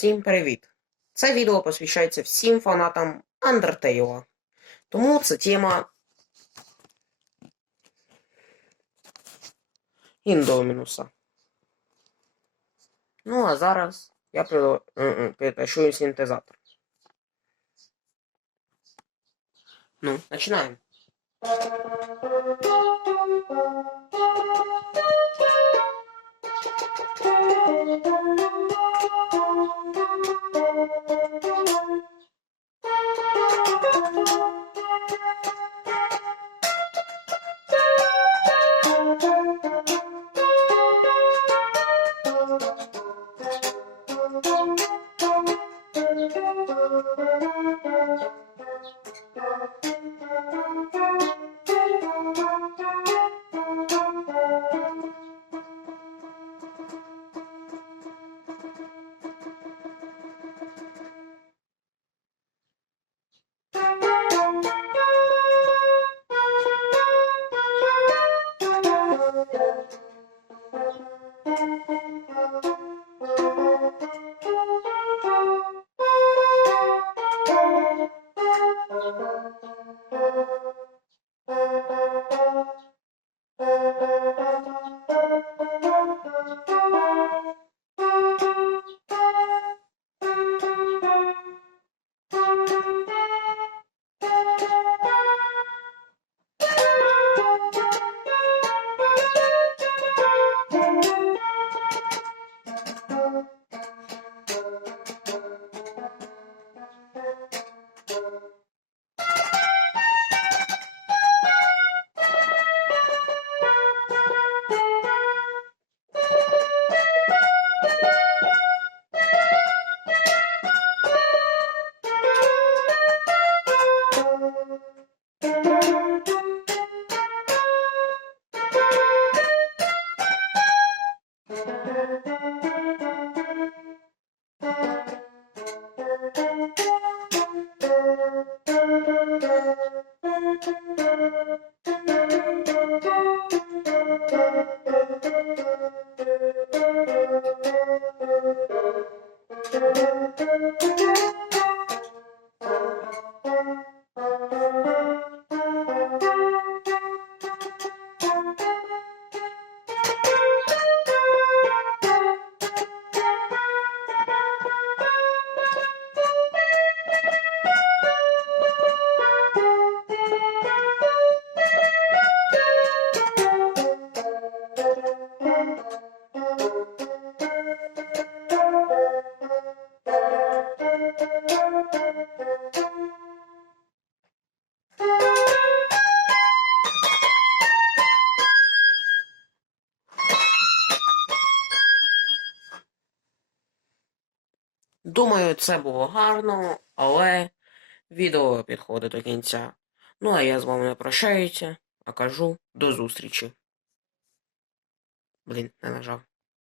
Всім привіт! Це відео посвящається всім фанатам Undertale. Тому це тема Індомінуса. Ну, а зараз я перетащую синтезатор. Ну, починаємо. Думаю, це було гарно, але відео підходить до кінця. Ну, а я з вами не прощаюся, а кажу до зустрічі. Блін, не нажав.